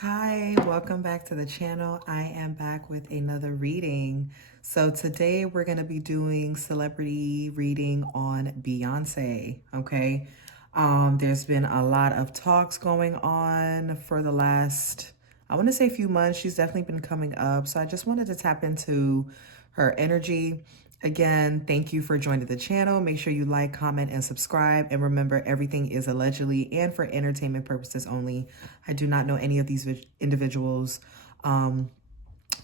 Hi, welcome back to the channel. I am back with another reading. So today we're going to be doing celebrity reading on Beyoncé, okay? There's been a lot of talks going on for the last, I want to say, few months. She's definitely been coming up. So I just wanted to tap into her energy. Again, thank you for joining the channel. Make sure you like, comment, and subscribe. And remember, everything is allegedly and for entertainment purposes only. I do not know any of these individuals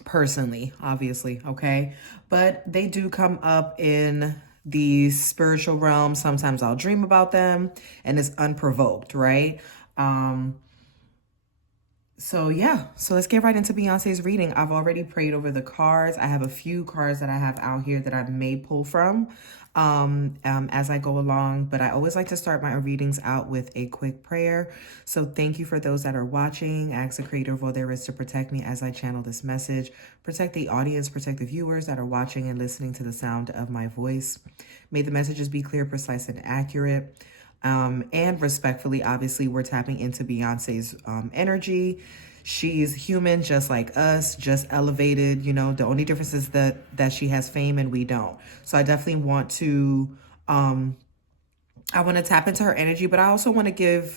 personally, obviously, okay? But they do come up in the spiritual realm. Sometimes I'll dream about them and it's unprovoked, right? So yeah, so let's get right into Beyonce's reading. I've already prayed over the cards. I have a few cards that I have out here that I may pull from as I go along, but I always like to start my readings out with a quick prayer. So thank you for those that are watching. I ask the creator of all there is to protect me as I channel this message, protect the audience, protect the viewers that are watching and listening to the sound of my voice. May the messages be clear, precise, and accurate. And respectfully, obviously, we're tapping into Beyonce's energy. She's human, just like us, just elevated. You know, the only difference is that she has fame and we don't. So I definitely want to, I want to tap into her energy, but I also want to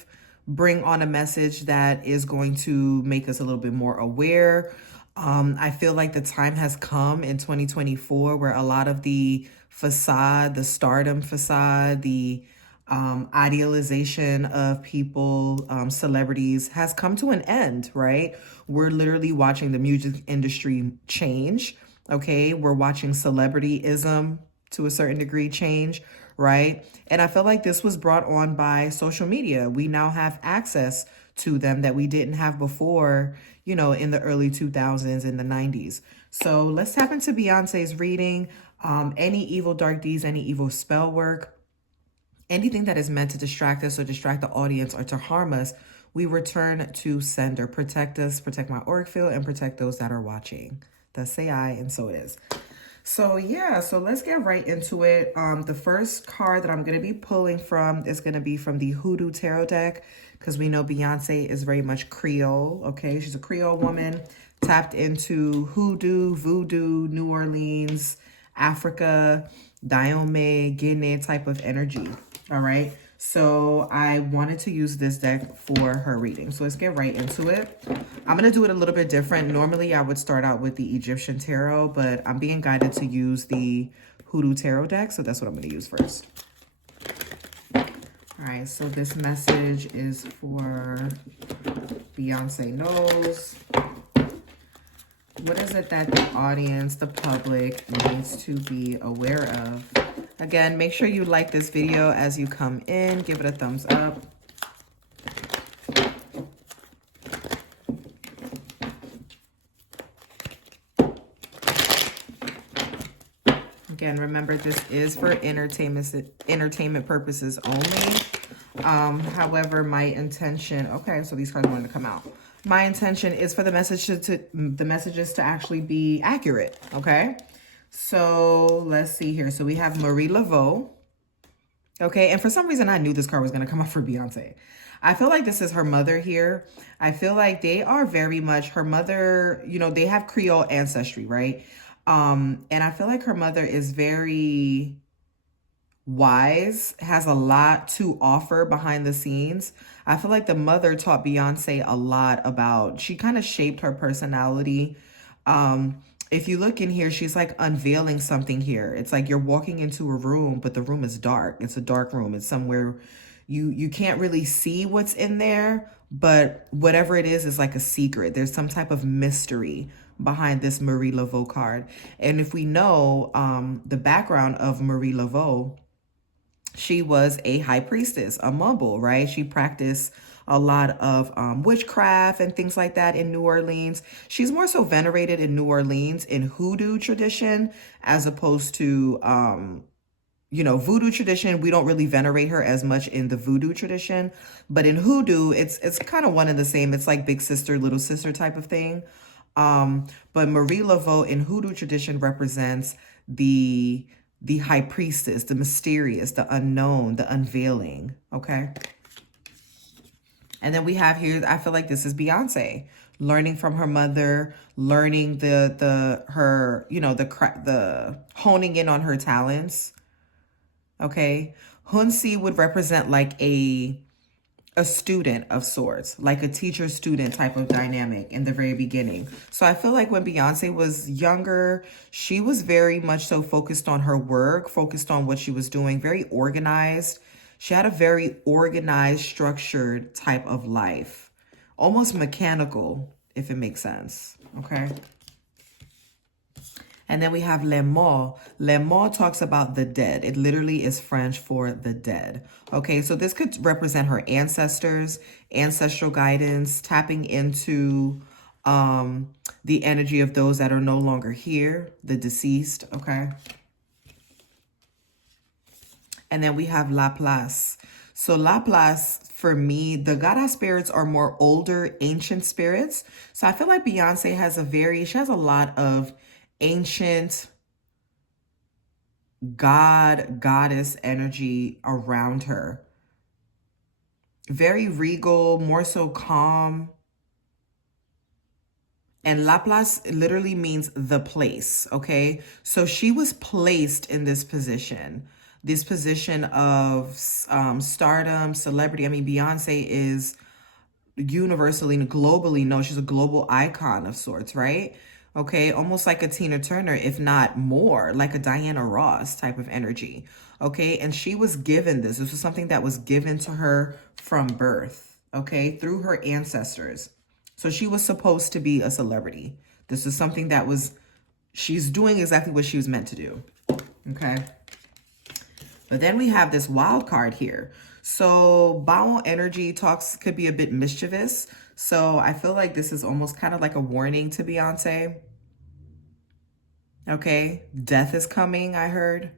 bring on a message that is going to make us a little bit more aware. I feel like the time has come in 2024 where a lot of the facade, the stardom facade, the idealization of people, celebrities has come to an end, right? We're literally watching the music industry change, okay? We're watching celebrityism to a certain degree change, right? And I feel like this was brought on by social media. We now have access to them that we didn't have before, you know, in the early 2000s and the 90s. So let's tap into Beyonce's reading. Any evil dark deeds, any evil spell work, anything that is meant to distract us or distract the audience or to harm us, we return to sender. Protect us, protect my auric field, and protect those that are watching. Thus say I, and so it is. So yeah, so let's get right into it. The first card that I'm going to be pulling from is going to be from the Hoodoo Tarot deck, because we know Beyonce is very much Creole, okay? She's a Creole woman, tapped into hoodoo, voodoo, New Orleans, Africa, Dahomey, Guinea type of energy, all right? So I wanted to use this deck for her reading. So let's get right into it. I'm going to do it a little bit different. Normally, I would start out with the Egyptian Tarot, but I'm being guided to use the Hoodoo Tarot deck. So that's what I'm going to use first. All right, so this message is for Beyoncé knows. What is it that the audience, the public, needs to be aware of? Again, make sure you like this video as you come in. Give it a thumbs up. Again, remember, this is for entertainment purposes only. However, my intention, okay, so these cards wanted to come out. My intention is for the messages to actually be accurate, okay? So let's see here. So we have Marie Laveau. Okay, and for some reason, I knew this card was going to come up for Beyonce. I feel like this is her mother here. I feel like they are very much her mother, you know, they have Creole ancestry, right? And I feel like her mother is very wise, has a lot to offer behind the scenes. I feel like the mother taught Beyonce a lot about, she kind of shaped her personality. If you look in here, she's like unveiling something here. It's like you're walking into a room, but the room is dark. It's a dark room. It's somewhere you can't really see what's in there, but whatever it is like a secret. There's some type of mystery behind this Marie Laveau card. And if we know the background of Marie Laveau, she was a high priestess, a mumble, right? She practiced a lot of witchcraft and things like that in New Orleans. She's more so venerated in New Orleans in hoodoo tradition, as opposed to, you know, voodoo tradition. We don't really venerate her as much in the voodoo tradition, but in hoodoo, it's kind of one and the same. It's like big sister, little sister type of thing. But Marie Laveau in hoodoo tradition represents the high priestess, the mysterious, the unknown, the unveiling, okay? And then we have here, I feel like this is Beyonce learning from her mother, learning her, you know, the honing in on her talents. Okay. Hunsi would represent like a student of sorts, like a teacher student type of dynamic in the very beginning. So I feel like when Beyonce was younger, she was very much so focused on her work, focused on what she was doing, very organized. She had a very organized, structured type of life, almost mechanical, if it makes sense. Okay. And then we have les morts. Les morts talks about the dead. It literally is French for the dead. Okay, so this could represent her ancestors, ancestral guidance, tapping into the energy of those that are no longer here, the deceased. Okay. And then we have La Place. So La Place, for me, the goddess spirits are more older, ancient spirits. So I feel like Beyonce has she has a lot of ancient goddess energy around her. Very regal, more so calm. And La Place literally means the place, okay? So she was placed in this position of stardom, celebrity. I mean, Beyonce is universally and globally known. She's a global icon of sorts, right? Okay, almost like a Tina Turner, if not more, like a Diana Ross type of energy. Okay, and she was given this. This was something that was given to her from birth, okay, through her ancestors. So she was supposed to be a celebrity. This is something that she's doing exactly what she was meant to do, okay? But then we have this wild card here. So Baon energy could be a bit mischievous. So I feel like this is almost kind of like a warning to Beyonce. Okay, death is coming, I heard.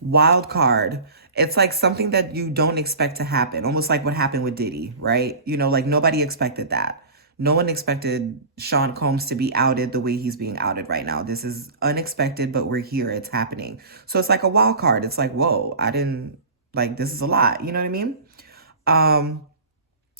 Wild card. It's like something that you don't expect to happen. Almost like what happened with Diddy, right? You know, like nobody expected that. No one expected Sean Combs to be outed the way he's being outed right now. This is unexpected, but we're here. It's happening. So it's like a wild card. It's like, whoa, I didn't, like, this is a lot. You know what I mean?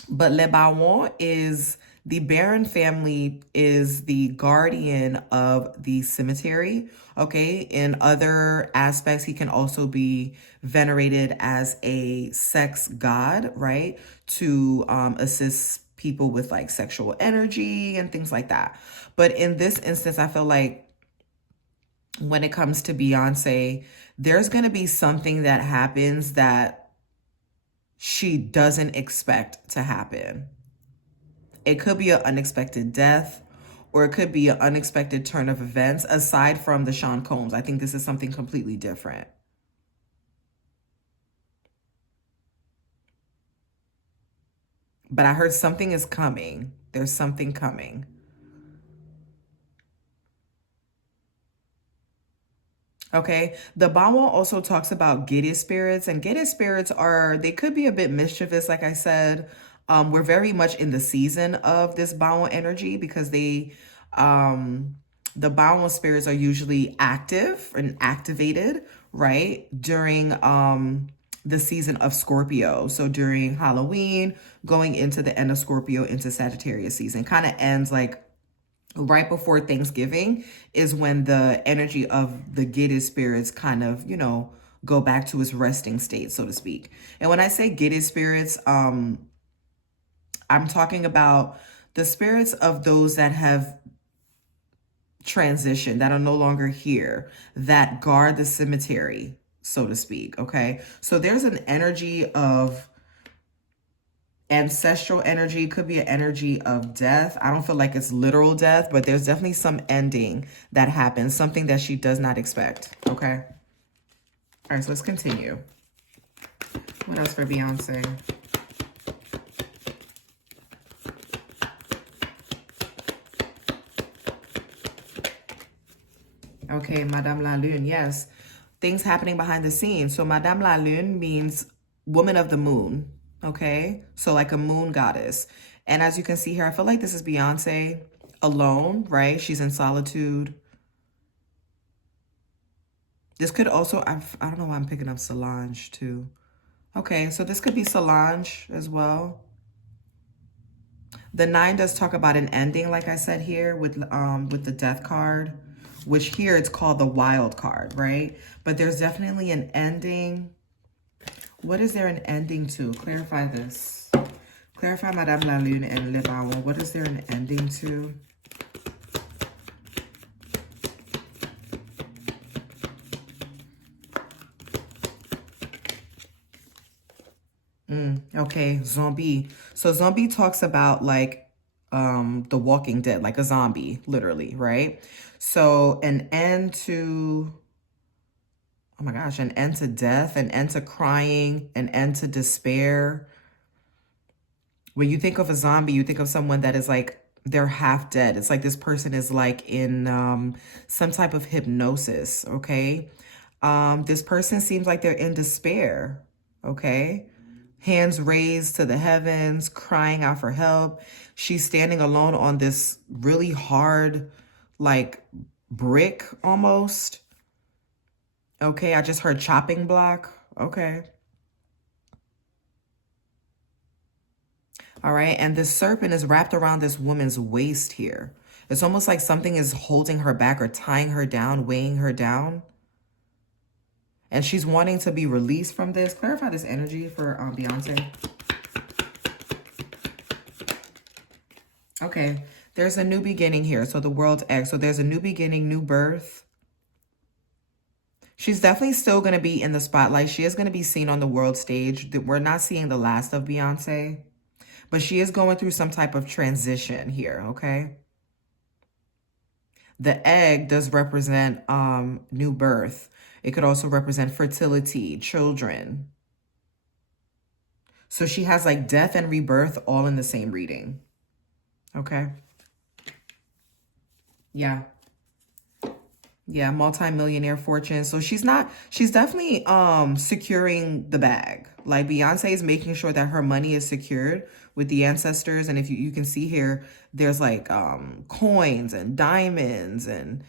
But Le Baron is the Baron family is the guardian of the cemetery. Okay. In other aspects, he can also be venerated as a sex god, right? To assist people with like sexual energy and things like that. But in this instance, I feel like when it comes to Beyonce, there's going to be something that happens that she doesn't expect to happen. It could be an unexpected death, or it could be an unexpected turn of events aside from the Sean Combs. I think this is something completely different. But I heard something is coming. There's something coming. Okay. The Bawa also talks about Giddy spirits, and Giddy spirits they could be a bit mischievous, like I said. We're very much in the season of this Bawa energy because the Bawa spirits are usually active and activated, right? During the season of Scorpio. So during Halloween, going into the end of Scorpio into Sagittarius season, kind of ends like right before Thanksgiving is when the energy of the Giddy spirits kind of, you know, go back to its resting state, so to speak. And when I say Giddy spirits, I'm talking about the spirits of those that have transitioned, that are no longer here, that guard the cemetery, so to speak. Okay. So there's an energy of ancestral energy, could be an energy of death. I don't feel like it's literal death, but there's definitely some ending that happens, something that she does not expect. Okay. All right, so let's continue. What else for Beyonce? Okay, Madame La Lune, yes. Things happening behind the scenes. So Madame La Lune means woman of the moon. Okay, so like a moon goddess. And as you can see here, I feel like this is Beyonce alone, right? She's in solitude. This could also, I don't know why I'm picking up Solange too. Okay, so this could be Solange as well. The 9 does talk about an ending, like I said here with the death card, which here it's called the wild card, right? But there's definitely an ending. What is there an ending to? Clarify this. Clarify Madame la Lune and Le Baron. What is there an ending to? Okay, zombie. So zombie talks about like The Walking Dead, like a zombie, literally, right? So an end to, oh my gosh, an end to death, an end to crying, an end to despair. When you think of a zombie, you think of someone that is like, they're half dead. It's like this person is like in some type of hypnosis, okay? This person seems like they're in despair, okay? Hands raised to the heavens, crying out for help. She's standing alone on this really hard, like, brick almost. Okay, I just heard chopping block. Okay. All right, and this serpent is wrapped around this woman's waist here. It's almost like something is holding her back or tying her down, weighing her down. And she's wanting to be released from this. Clarify this energy for Beyoncé. Okay, there's a new beginning here. So the world's X. So there's a new beginning, new birth. She's definitely still going to be in the spotlight. She is going to be seen on the world stage. We're not seeing the last of Beyoncé. But she is going through some type of transition here, okay? The egg does represent new birth. It could also represent fertility, children. So she has like death and rebirth all in the same reading. Okay. Yeah. Yeah, multi-millionaire fortune. So she's definitely securing the bag. Like Beyonce is making sure that her money is secured with the ancestors. And if you can see here, there's like coins and diamonds and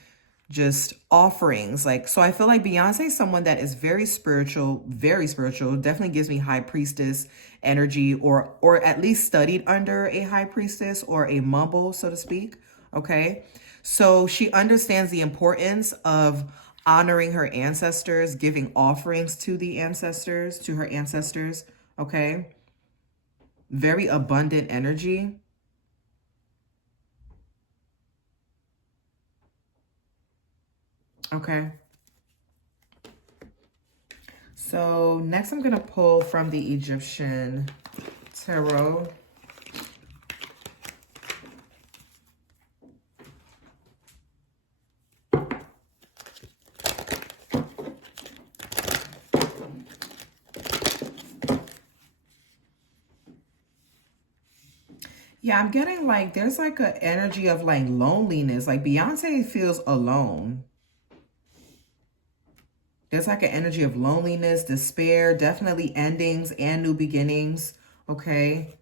just offerings. Like, so I feel like Beyonce is someone that is very spiritual, definitely gives me high priestess energy, or at least studied under a high priestess or a mumble, so to speak. Okay. So she understands the importance of honoring her ancestors, giving offerings to the ancestors, to her ancestors. Okay. Very abundant energy. Okay. So next I'm going to pull from the Egyptian tarot. Yeah, I'm getting like, there's like an energy of like loneliness. Like Beyonce feels alone. There's like an energy of loneliness, despair, definitely endings and new beginnings. Okay.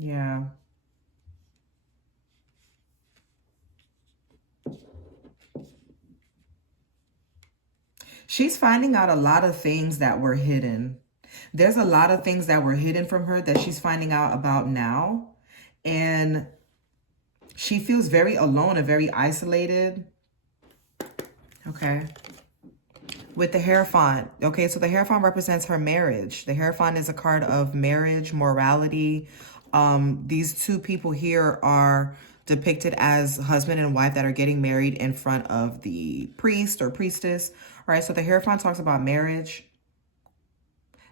Yeah. She's finding out a lot of things that were hidden. There's a lot of things that were hidden from her that she's finding out about now. And she feels very alone and very isolated. Okay. With the Hierophant. Okay, so the Hierophant represents her marriage. The Hierophant is a card of marriage, morality. These two people here are depicted as husband and wife that are getting married in front of the priest or priestess. All right, so the Hierophant talks about marriage.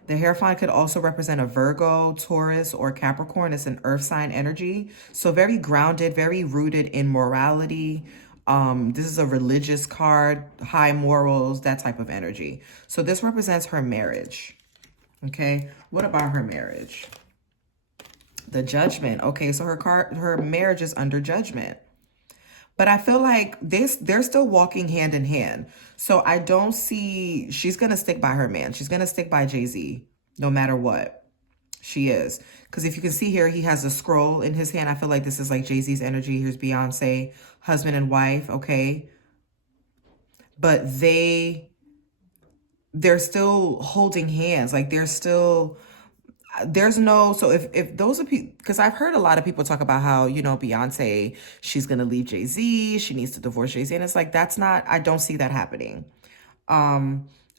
The Hierophant could also represent a Virgo, Taurus, or Capricorn. It's an earth sign energy. So very grounded, very rooted in morality. This is a religious card, high morals, that type of energy. So this represents her marriage. Okay, what about her marriage? The Judgment. Okay, so her marriage is under judgment. But I feel like they're still walking hand in hand. So I don't see, she's going to stick by her man. She's going to stick by Jay-Z no matter what. She is. Because if you can see here, he has a scroll in his hand. I feel like this is like Jay-Z's energy. Here's Beyonce, husband and wife, okay? But they're still holding hands. Like they're still, there's no, so if those are people, because I've heard a lot of people talk about how, you know, Beyonce, she's going to leave Jay-Z, she needs to divorce Jay-Z. And it's like, that's not, I don't see that happening.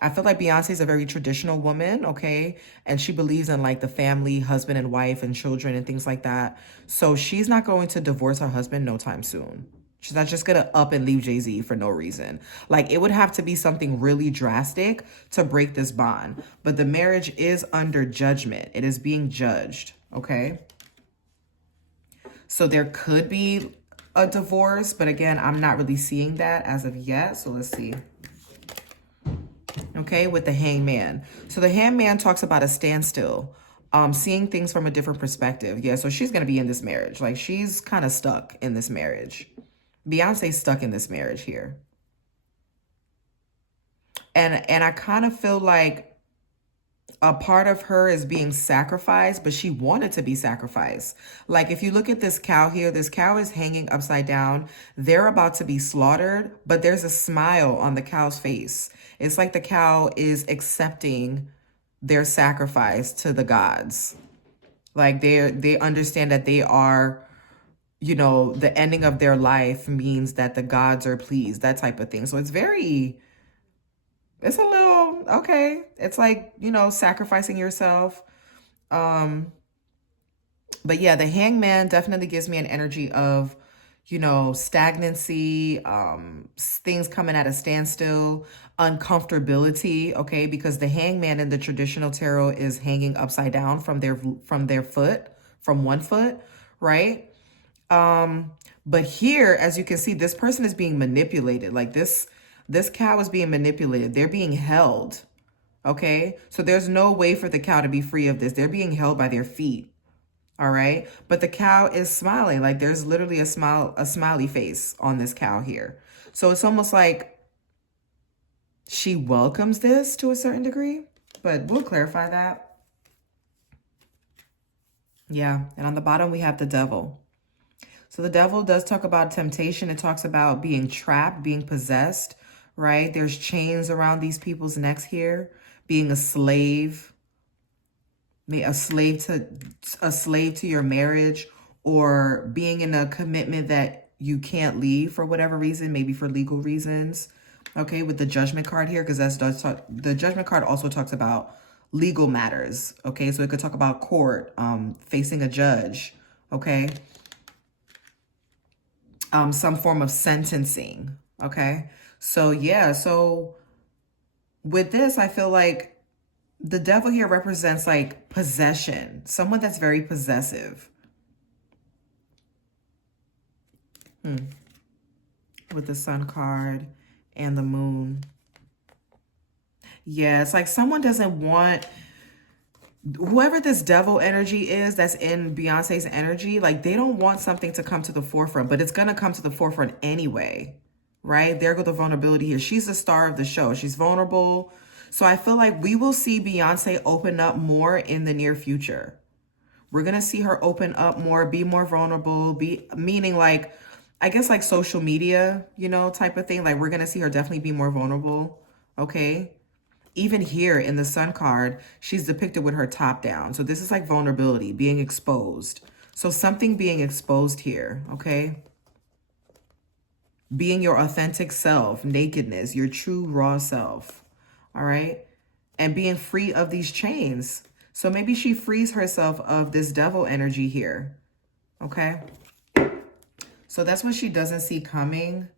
I feel like Beyonce is a very traditional woman, okay? And she believes in like the family, husband and wife and children and things like that. So she's not going to divorce her husband no time soon. She's not just gonna up and leave Jay-Z for no reason. Like it would have to be something really drastic to break this bond. But the marriage is under judgment. It is being judged, okay? So there could be a divorce, but again, I'm not really seeing that as of yet. So let's see. Okay, with the hangman. So the hangman talks about a standstill, seeing things from a different perspective. Yeah, so she's going to be in this marriage. Like she's kind of stuck in this marriage. Beyonce's stuck in this marriage here. And I kind of feel like a part of her is being sacrificed, but she wanted to be sacrificed. Like if you look at this cow here, this cow is hanging upside down. They're about to be slaughtered, but there's a smile on the cow's face. It's like the cow is accepting their sacrifice to the gods. Like they understand that they are, you know, the ending of their life means that the gods are pleased, that type of thing. So it's a little, okay. It's like, you know, sacrificing yourself. But yeah, the hangman definitely gives me an energy of, you know, stagnancy, things coming at a standstill, uncomfortability, okay? Because the hangman in the traditional tarot is hanging upside down from their foot, from one foot, right? But here, as you can see, this person is being manipulated. Like this cow is being manipulated. They're being held, okay? So there's no way for the cow to be free of this. They're being held by their feet. All right. But the cow is smiling. Like there's literally a smiley face on this cow here. So it's almost like she welcomes this to a certain degree, but we'll clarify that. Yeah. And on the bottom, we have the devil. So the devil does talk about temptation. It talks about being trapped, being possessed, right? There's chains around these people's necks here, being a slave. A slave to your marriage, or being in a commitment that you can't leave for whatever reason, maybe for legal reasons. Okay, with the judgment card here, because the judgment card also talks about legal matters. Okay, so it could talk about court, facing a judge. Okay, some form of sentencing. Okay, so yeah, so with this, I feel like the devil here represents like possession, someone that's very possessive. With the sun card and the moon. Yeah, it's like someone doesn't want, whoever this devil energy is that's in Beyonce's energy, like they don't want something to come to the forefront, but it's going to come to the forefront anyway, right? There go the vulnerability here. She's the star of the show. She's vulnerable. So I feel like we will see Beyonce open up more in the near future. We're going to see her open up more, be more vulnerable, meaning like, I guess like social media, you know, type of thing. Like we're going to see her definitely be more vulnerable. Okay. Even here in the sun card, she's depicted with her top down. So this is like vulnerability, being exposed. So something being exposed here. Okay. Being your authentic self, nakedness, your true raw self. All right. And being free of these chains. So maybe she frees herself of this devil energy here. Okay. So that's what she doesn't see coming.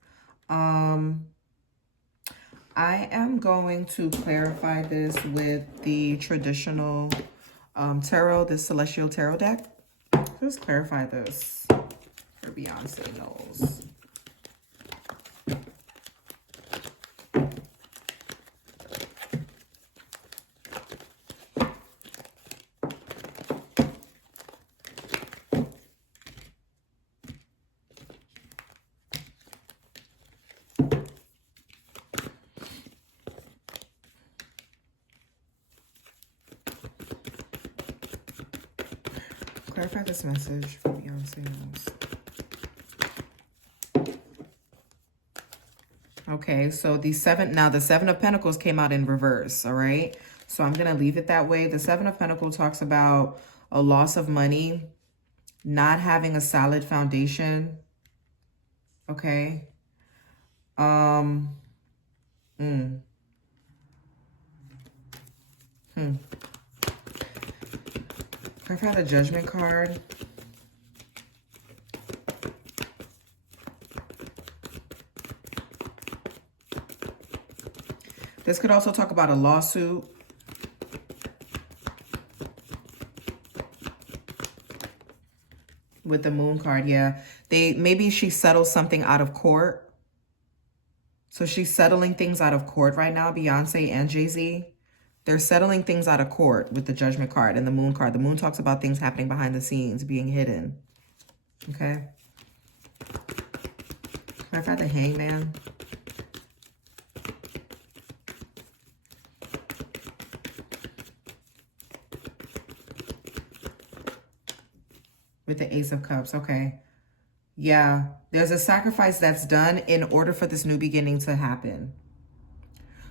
I am going to clarify this with the traditional tarot, the celestial tarot deck. Let's clarify this for Beyonce knows. Clarify this message for Beyonce. Okay, so the Seven of Pentacles came out in reverse, all right? So I'm going to leave it that way. The Seven of Pentacles talks about a loss of money, not having a solid foundation, okay? Clarify the Judgment card. This could also talk about a lawsuit. With the Moon card, yeah. Maybe she settles something out of court. So she's settling things out of court right now, Beyonce and Jay-Z. They're settling things out of court with the Judgment card and the Moon card. The Moon talks about things happening behind the scenes, being hidden. Okay. I've had the Hangman. With the Ace of Cups, okay. Yeah, there's a sacrifice that's done in order for this new beginning to happen.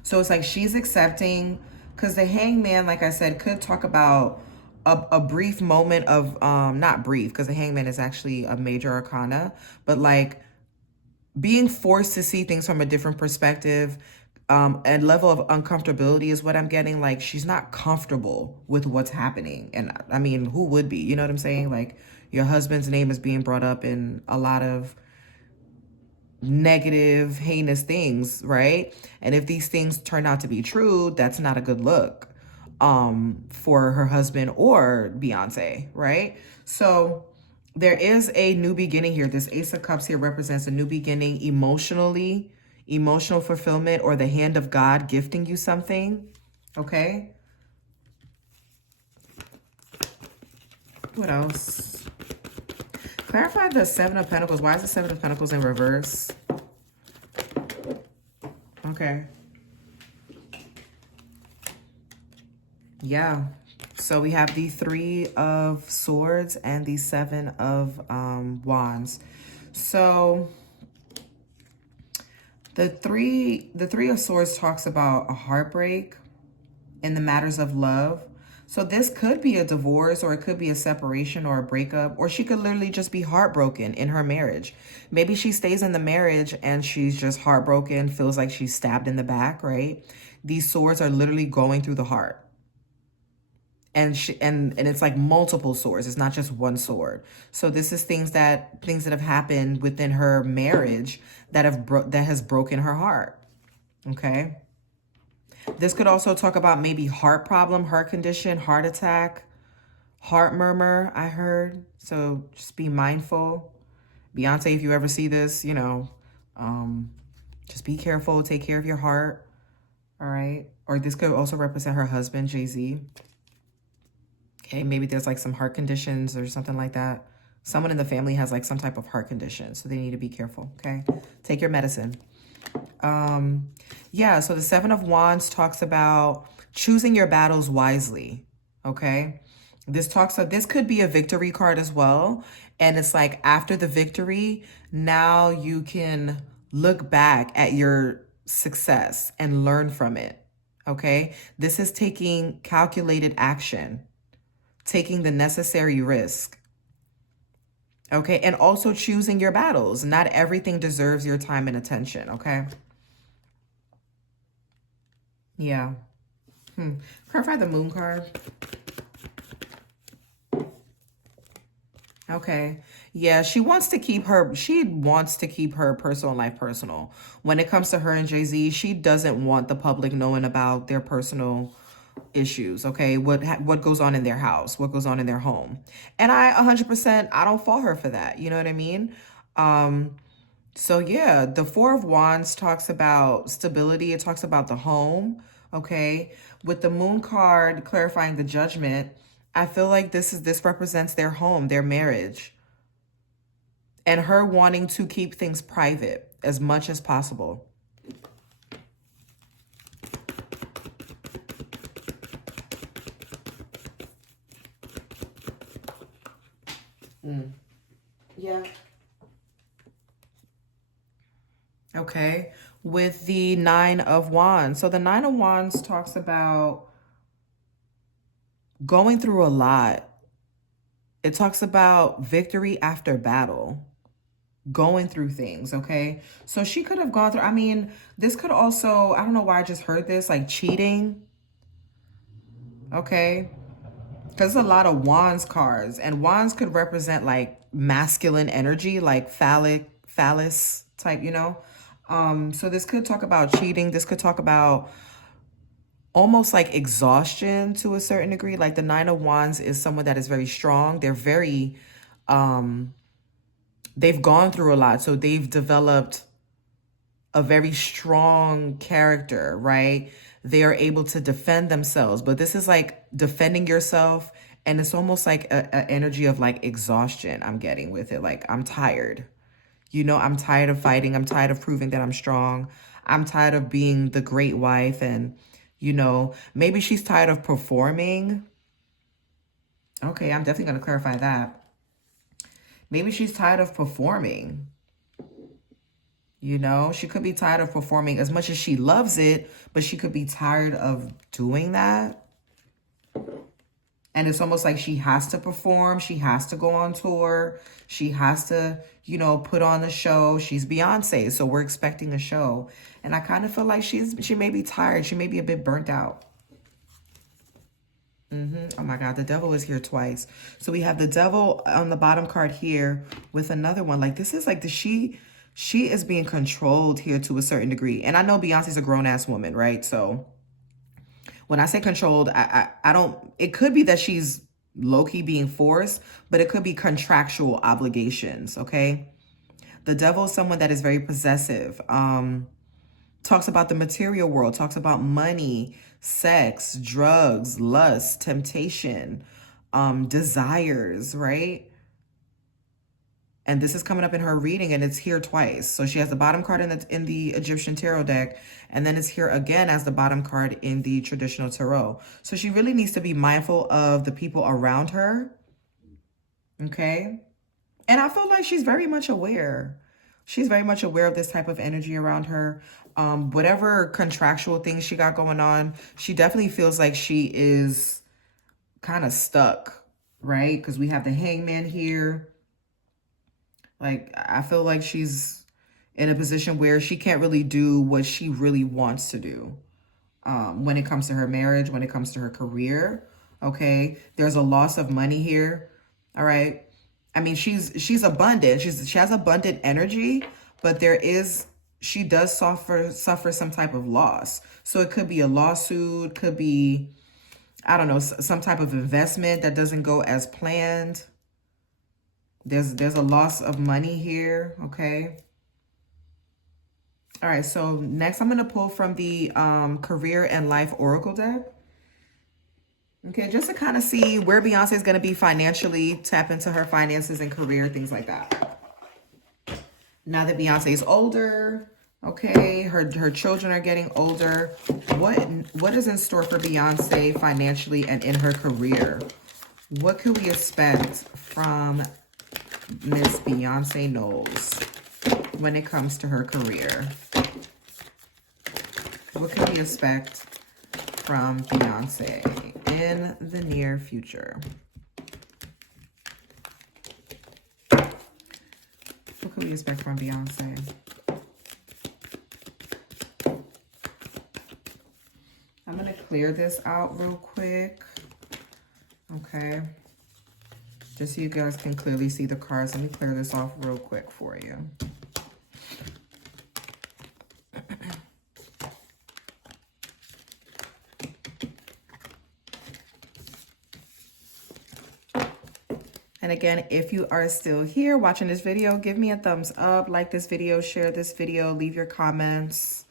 So it's like she's accepting, because the Hangman, like I said, could talk about a brief moment of, not brief, because the Hangman is actually a major arcana, but like being forced to see things from a different perspective, and level of uncomfortability is what I'm getting. Like, she's not comfortable with what's happening. And I mean, who would be? You know what I'm saying? Like, your husband's name is being brought up in a lot of negative, heinous things, right? And if these things turn out to be true, that's not a good look for her husband or Beyonce, right? So there is a new beginning here. This Ace of Cups here represents a new beginning emotionally, emotional fulfillment, or the hand of God gifting you something, okay? What else? Clarify the Seven of Pentacles. Why is the Seven of Pentacles in reverse? Okay. Yeah. So we have the Three of Swords and the Seven of Wands. So the three of Swords talks about a heartbreak in the matters of love. So this could be a divorce, or it could be a separation or a breakup, or she could literally just be heartbroken in her marriage. Maybe she stays in the marriage and she's just heartbroken, feels like she's stabbed in the back, right? These swords are literally going through the heart. And it's like multiple swords. It's not just one sword. So this is things that have happened within her marriage that has broken her heart. Okay? This could also talk about maybe heart problem, heart condition, heart attack, heart murmur, I heard. So just be mindful. Beyonce, if you ever see this, you know, just be careful. Take care of your heart. All right. Or this could also represent her husband, Jay-Z. Okay, maybe there's like some heart conditions or something like that. Someone in the family has like some type of heart condition, so they need to be careful, okay? Take your medicine. Yeah, so the Seven of Wands talks about choosing your battles wisely, okay? This could be a victory card as well. And it's like after the victory, now you can look back at your success and learn from it, okay? This is taking calculated action, taking the necessary risk. Okay, and also choosing your battles. Not everything deserves your time and attention, okay? Yeah. Clarify the Moon card. Okay. Yeah, she wants to keep her personal life personal. When it comes to her and Jay-Z, she doesn't want the public knowing about their personal issues, okay? What goes on in their house, what goes on in their home. And I 100%, I don't fault her for that. You know what I mean? So yeah, the Four of Wands talks about stability. It talks about the home, okay? With the Moon card clarifying the Judgment, I feel like this represents their home, their marriage, and her wanting to keep things private as much as possible. Yeah. Okay. With the Nine of Wands. So the Nine of Wands talks about going through a lot. It talks about victory after battle, going through things, okay? So she could have gone through, I mean, this could also, I don't know why I just heard this, like cheating, okay? Because there's a lot of wands cards, and wands could represent like masculine energy, like phallus type, you know? So this could talk about cheating. This could talk about almost like exhaustion to a certain degree. Like the Nine of Wands is someone that is very strong. They're very, they've gone through a lot. So they've developed a very strong character, right? They are able to defend themselves. But this is like defending yourself. And it's almost like a energy of like exhaustion I'm getting with it. Like I'm tired. You know, I'm tired of fighting. I'm tired of proving that I'm strong. I'm tired of being the great wife. And, you know, maybe she's tired of performing. Okay, I'm definitely going to clarify that. Maybe she's tired of performing. You know, she could be tired of performing as much as she loves it, but she could be tired of doing that. And it's almost like she has to perform. She has to go on tour. She has to, you know, put on a show. She's Beyoncé, so we're expecting a show. And I kind of feel like she may be tired. She may be a bit burnt out. Oh my God, the devil is here twice. So we have the devil on the bottom card here with another one. Like this is like she is being controlled here to a certain degree. And I know Beyonce's a grown-ass woman, right? So when I say controlled, I don't, it could be that she's low-key being forced, but it could be contractual obligations, okay? The devil is someone that is very possessive. Talks about the material world, talks about money, sex, drugs, lust, temptation, desires, right? And this is coming up in her reading, and it's here twice. So she has the bottom card in the Egyptian tarot deck, and then it's here again as the bottom card in the traditional tarot. So she really needs to be mindful of the people around her, okay? And I feel like she's very much aware. She's very much aware of this type of energy around her. Whatever contractual things she got going on, she definitely feels like she is kind of stuck, right? Because we have the hangman here. Like, I feel like she's in a position where she can't really do what she really wants to do when it comes to her marriage, when it comes to her career, okay? There's a loss of money here, all right? I mean, she's abundant. She has abundant energy, but she does suffer some type of loss. So it could be a lawsuit, could be, I don't know, some type of investment that doesn't go as planned. There's a loss of money here, okay? All right, so next I'm going to pull from the Career and Life Oracle deck. Okay, just to kind of see where Beyonce is going to be financially, tap into her finances and career, things like that. Now that Beyonce is older, okay, her children are getting older. What is in store for Beyonce financially and in her career? What can we expect from Miss Beyonce Knowles when it comes to her career? What can we expect from Beyonce in the near future? What can we expect from Beyonce? I'm going to clear this out real quick. Okay. Just so you guys can clearly see the cards. Let me clear this off real quick for you. And again, if you are still here watching this video, give me a thumbs up, like this video, share this video, leave your comments.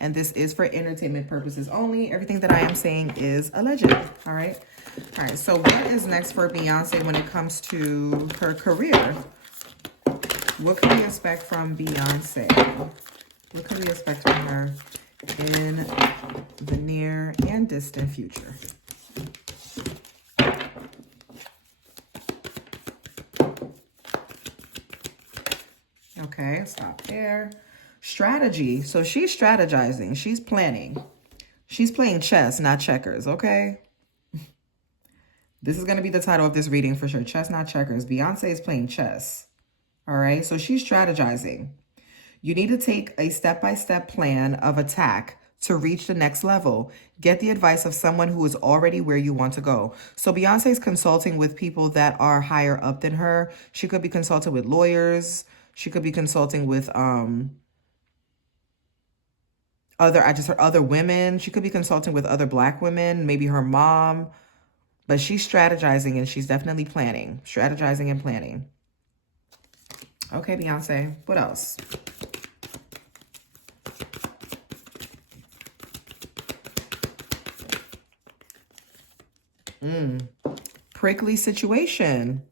And this is for entertainment purposes only. Everything that I am saying is alleged, all right? All right, so what is next for Beyonce when it comes to her career? What can we expect from Beyonce? What can we expect from her in the near and distant future? Okay, stop there. Strategy. So she's strategizing. She's planning. She's playing chess, not checkers, okay? This is going to be the title of this reading for sure. Chess, not checkers. Beyonce is playing chess. All right, so she's strategizing. You need to take a step-by-step plan of attack to reach the next level. Get the advice of someone who is already where you want to go. So Beyonce is consulting with people that are higher up than her. She could be consulting with lawyers. She could be consulting with other women. She could be consulting with other Black women, maybe her mom. But she's strategizing and she's definitely planning. Strategizing and planning. Okay, Beyonce. What else? Prickly situation.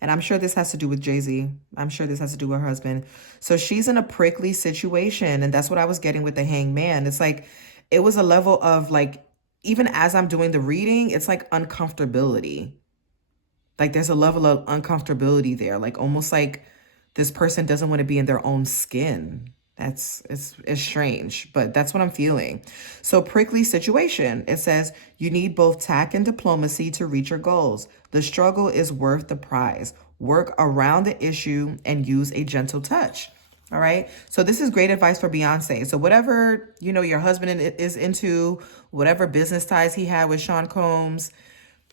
And I'm sure this has to do with Jay-Z. I'm sure this has to do with her husband. So she's in a prickly situation. And that's what I was getting with the hangman. It's like, it was a level of like, even as I'm doing the reading, it's like uncomfortability. Like there's a level of uncomfortability there. Like almost like this person doesn't want to be in their own skin. It's strange, but that's what I'm feeling. So prickly situation. It says you need both tact and diplomacy to reach your goals. The struggle is worth the prize. Work around the issue and use a gentle touch. All right. So this is great advice for Beyonce. So whatever, you know, your husband is into, whatever business ties he had with Sean Combs,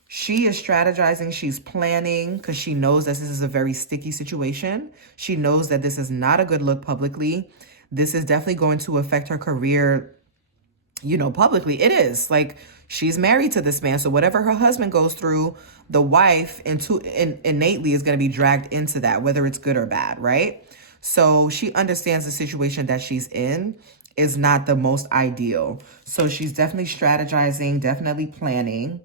she is strategizing, she's planning because she knows that this is a very sticky situation. She knows that this is not a good look publicly. This is definitely going to affect her career, you know, publicly. It is. Like, she's married to this man. So whatever her husband goes through, the wife innately is going to be dragged into that, whether it's good or bad, right? So she understands the situation that she's in is not the most ideal. So she's definitely strategizing, definitely planning.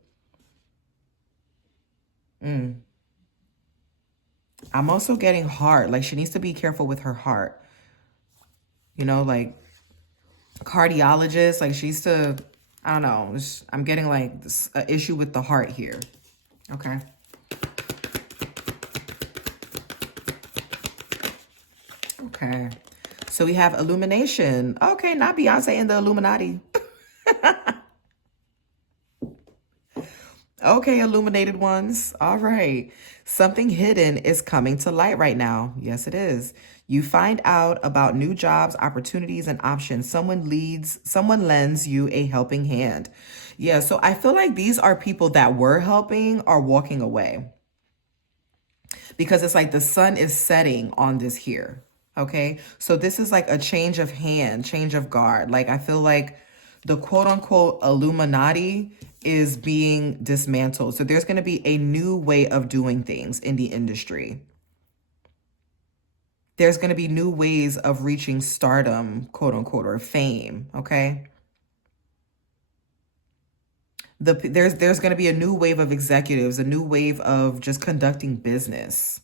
I'm also getting heart. Like she needs to be careful with her heart. You know, like cardiologist, like she needs to, I don't know. I'm getting like this, an issue with the heart here. Okay. Okay. So we have illumination. Okay, not Beyonce in the Illuminati. Okay, illuminated ones. All right. Something hidden is coming to light right now. Yes, it is. You find out about new jobs, opportunities, and options. Someone lends you a helping hand. Yeah, so I feel like these are people that were helping are walking away. Because it's like the sun is setting on this here. Okay. So this is like a change of hand, change of guard. Like I feel like the quote unquote Illuminati is being dismantled. So there's going to be a new way of doing things in the industry. There's going to be new ways of reaching stardom, quote unquote, or fame. Okay. There's going to be a new wave of executives, a new wave of just conducting business.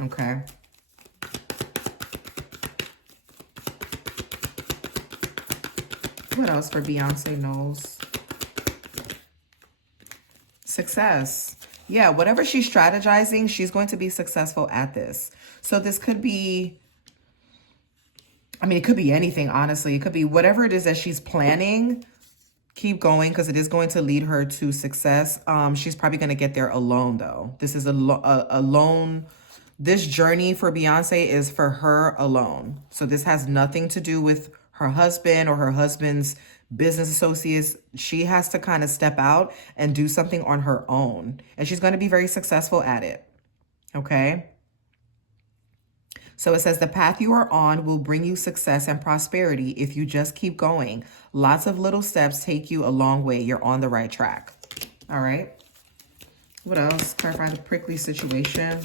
Okay. What else for Beyonce knows? Success. Yeah, whatever she's strategizing, she's going to be successful at this. So this could be, I mean, it could be anything, honestly. It could be whatever it is that she's planning. Keep going because it is going to lead her to success. She's probably going to get there alone, though. This is a alone. This journey for Beyonce is for her alone. So this has nothing to do with her husband or her husband's business associates. She has to kind of step out and do something on her own. And she's going to be very successful at it. Okay. So it says the path you are on will bring you success and prosperity if you just keep going. Lots of little steps take you a long way. You're on the right track. All right. What else? Clarify the prickly situation.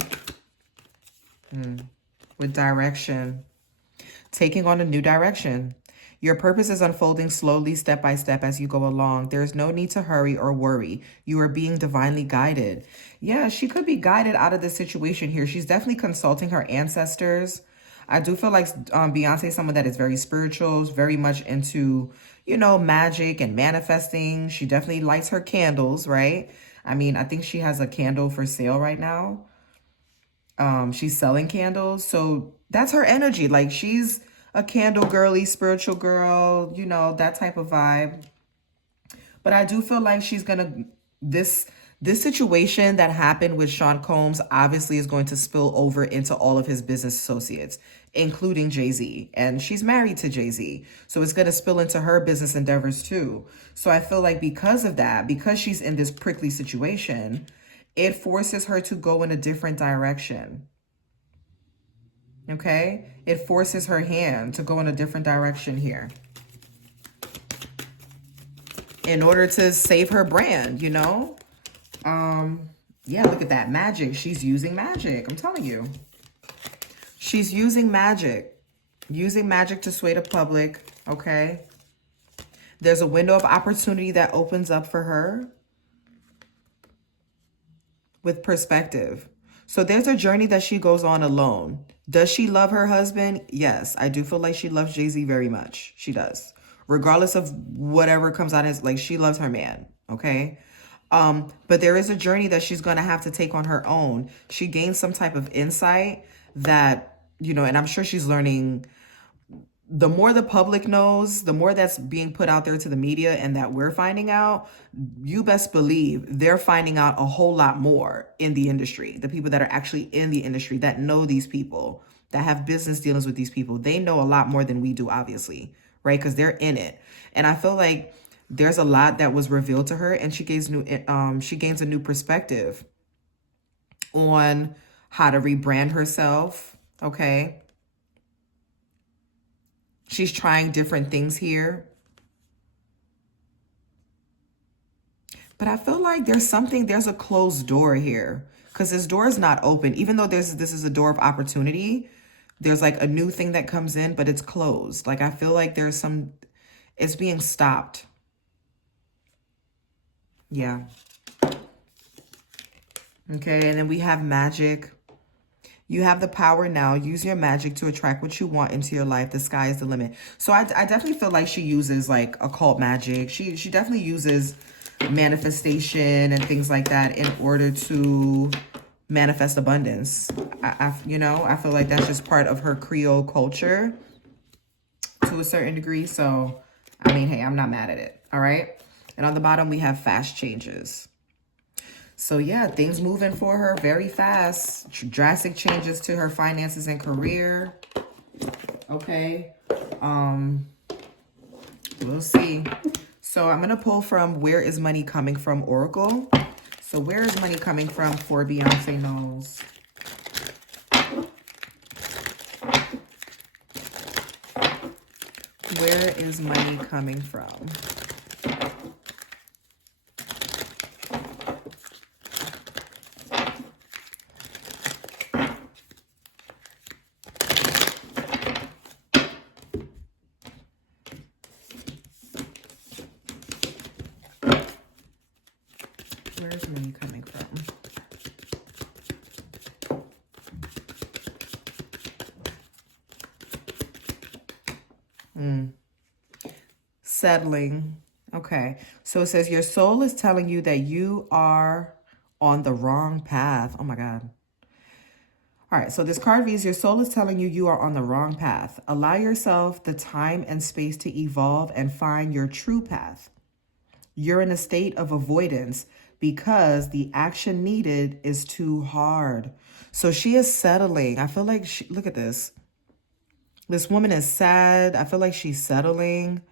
With direction. Taking on a new direction. Your purpose is unfolding slowly, step by step as you go along. There is no need to hurry or worry. You are being divinely guided. Yeah, she could be guided out of this situation here. She's definitely consulting her ancestors. I do feel like Beyonce is someone that is very spiritual, very much into, you know, magic and manifesting. She definitely lights her candles, right? I mean, I think she has a candle for sale right now. She's selling candles. So that's her energy. Like, she's a candle girly, spiritual girl, you know, that type of vibe. But I do feel like she's gonna this situation that happened with Sean Combs obviously is going to spill over into all of his business associates, including Jay-Z. And she's married to Jay-Z. So it's gonna spill into her business endeavors too. So I feel like because of that, because she's in this prickly situation, it forces her to go in a different direction. Okay? It forces her hand to go in a different direction here, in order to save her brand, you know? Yeah, look at that. Magic. She's using magic. I'm telling you. She's using magic. Using magic to sway the public, okay? There's a window of opportunity that opens up for her with perspective. So there's a journey that she goes on alone. Does she love her husband? Yes, I do feel like she loves Jay-Z very much. She does. Regardless of whatever comes out as, like, she loves her man, okay? But there is a journey that she's going to have to take on her own. She gains some type of insight that, you know, and I'm sure she's learning. The more the public knows, the more that's being put out there to the media and that we're finding out, you best believe they're finding out a whole lot more in the industry. The people that are actually in the industry that know these people, that have business dealings with these people, they know a lot more than we do, obviously, right? Because they're in it. And I feel like there's a lot that was revealed to her, and she gains a new perspective on how to rebrand herself, okay? She's trying different things here. But I feel like there's a closed door here, because this door is not open. Even though this is a door of opportunity, there's like a new thing that comes in, but it's closed. Like, I feel like it's being stopped. Yeah. Okay, and then we have magic. You have the power now. Use your magic to attract what you want into your life. The sky is the limit. So I definitely feel like she uses like occult magic. She definitely uses manifestation and things like that in order to manifest abundance. You know, I feel like that's just part of her Creole culture to a certain degree. So, I mean, hey, I'm not mad at it. All right. And on the bottom, we have fast changes. So yeah, things moving for her very fast. Drastic changes to her finances and career. Okay. We'll see. So I'm going to pull from Where is Money Coming From Oracle. So where is money coming from for Beyoncé Knowles? Where is money coming from? Where's money coming from? Settling. Okay. So it says your soul is telling you that you are on the wrong path. Oh my God. All right. So this card reads, your soul is telling you you are on the wrong path. Allow yourself the time and space to evolve and find your true path. You're in a state of avoidance because the action needed is too hard. So she is settling. I feel like look at this. This woman is sad. I feel like she's settling.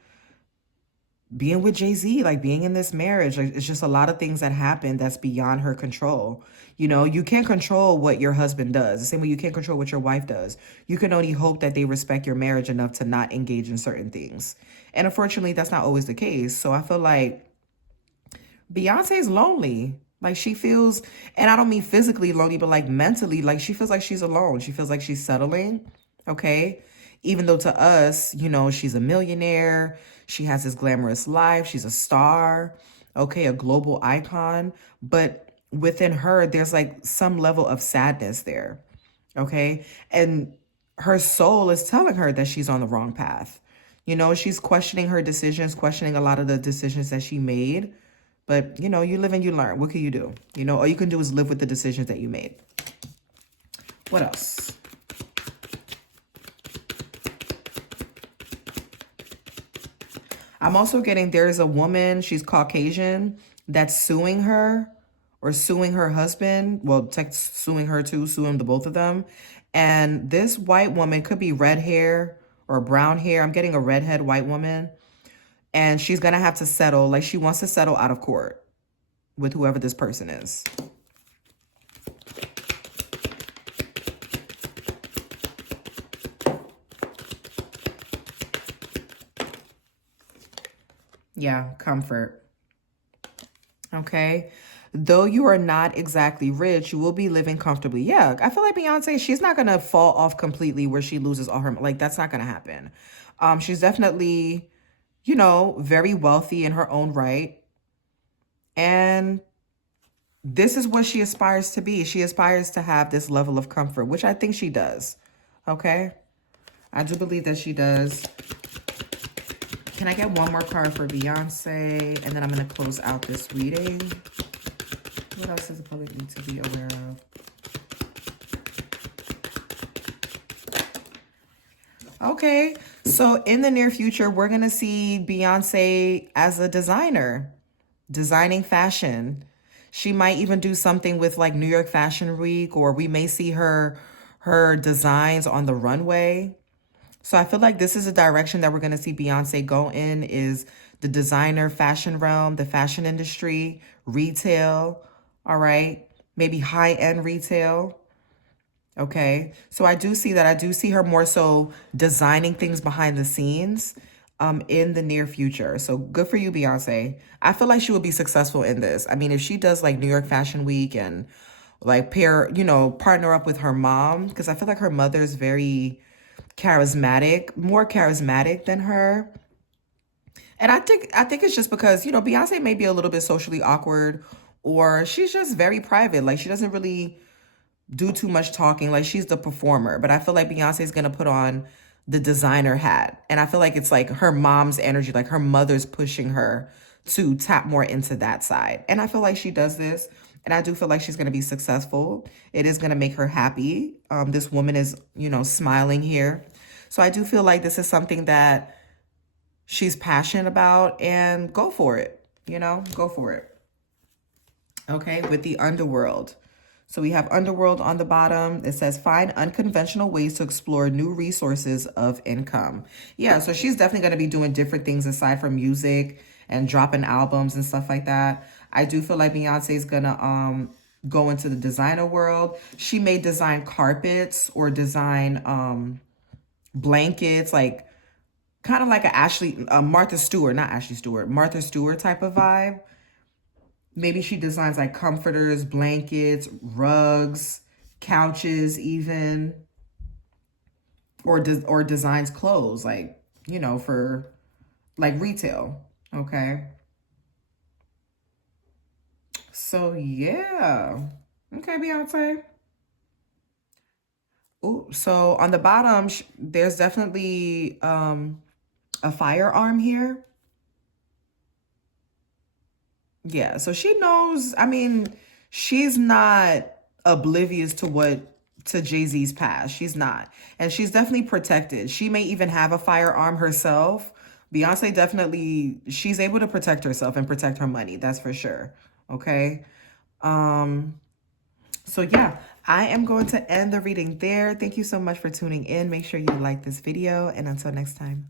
Being with Jay-Z, like being in this marriage, like it's just a lot of things that happen that's beyond her control. You know, you can't control what your husband does. The same way you can't control what your wife does. You can only hope that they respect your marriage enough to not engage in certain things. And unfortunately, that's not always the case. So I feel like Beyonce's lonely. Like she feels, and I don't mean physically lonely, but like mentally, like she feels like she's alone. She feels like she's settling, okay? Even though to us, you know, she's a millionaire. She has this glamorous life. She's a star, okay, a global icon. But within her, there's like some level of sadness there, okay? And her soul is telling her that she's on the wrong path. You know, she's questioning her decisions, questioning a lot of the decisions that she made. But, you know, you live and you learn. What can you do? You know, all you can do is live with the decisions that you made. What else? I'm also getting there's a woman, she's Caucasian, that's suing her or suing her husband. Well, suing her too, suing the both of them. And this white woman could be red hair or brown hair. I'm getting a redhead white woman. And she's going to have to settle, like she wants to settle out of court with whoever this person is. Yeah, comfort. Okay. Though you are not exactly rich, you will be living comfortably. Yeah, I feel like Beyonce, she's not going to fall off completely where she loses all her, like that's not going to happen. She's definitely, you know, very wealthy in her own right. And this is what she aspires to be. She aspires to have this level of comfort, which I think she does. Okay. I do believe that she does. Can I get one more card for Beyonce? And then I'm going to close out this reading. What else does the public need to be aware of? Okay, so in the near future, we're going to see Beyonce as a designer, designing fashion. She might even do something with like New York Fashion Week, or we may see her designs on the runway. So I feel like this is a direction that we're going to see Beyonce go in, is the designer fashion realm, the fashion industry, retail, all right? Maybe high-end retail, okay? So I do see that. I do see her more so designing things behind the scenes in the near future. So good for you, Beyonce. I feel like she will be successful in this. I mean, if she does like New York Fashion Week and like partner up with her mom, because I feel like her mother's very charismatic, more charismatic than her. And I think it's just because, you know, Beyonce may be a little bit socially awkward, or she's just very private. Like she doesn't really do too much talking. Like she's the performer. But I feel like Beyonce is going to put on the designer hat. And I feel like it's like her mom's energy, like her mother's pushing her to tap more into that side. And I feel like she does this. And I do feel like she's going to be successful. It is going to make her happy. This woman is, you know, smiling here. So I do feel like this is something that she's passionate about, and go for it. You know, go for it. Okay, with the underworld. So we have underworld on the bottom. It says, find unconventional ways to explore new resources of income. Yeah, so she's definitely going to be doing different things aside from music and dropping albums and stuff like that. I do feel like Beyonce is going to go into the designer world. She may design carpets or design blankets, like kind of like a Martha Stewart, not Ashley Stewart, Martha Stewart type of vibe. Maybe she designs like comforters, blankets, rugs, couches even, or designs clothes, like, you know, for like retail. Okay. So yeah. Okay, Beyonce. Oh, so on the bottom, there's definitely a firearm here. Yeah, so she knows, I mean, she's not oblivious to Jay-Z's past. She's not. And she's definitely protected. She may even have a firearm herself. Beyonce definitely, she's able to protect herself and protect her money. That's for sure. Okay. So yeah, I am going to end the reading there. Thank you so much for tuning in. Make sure you like this video, and until next time.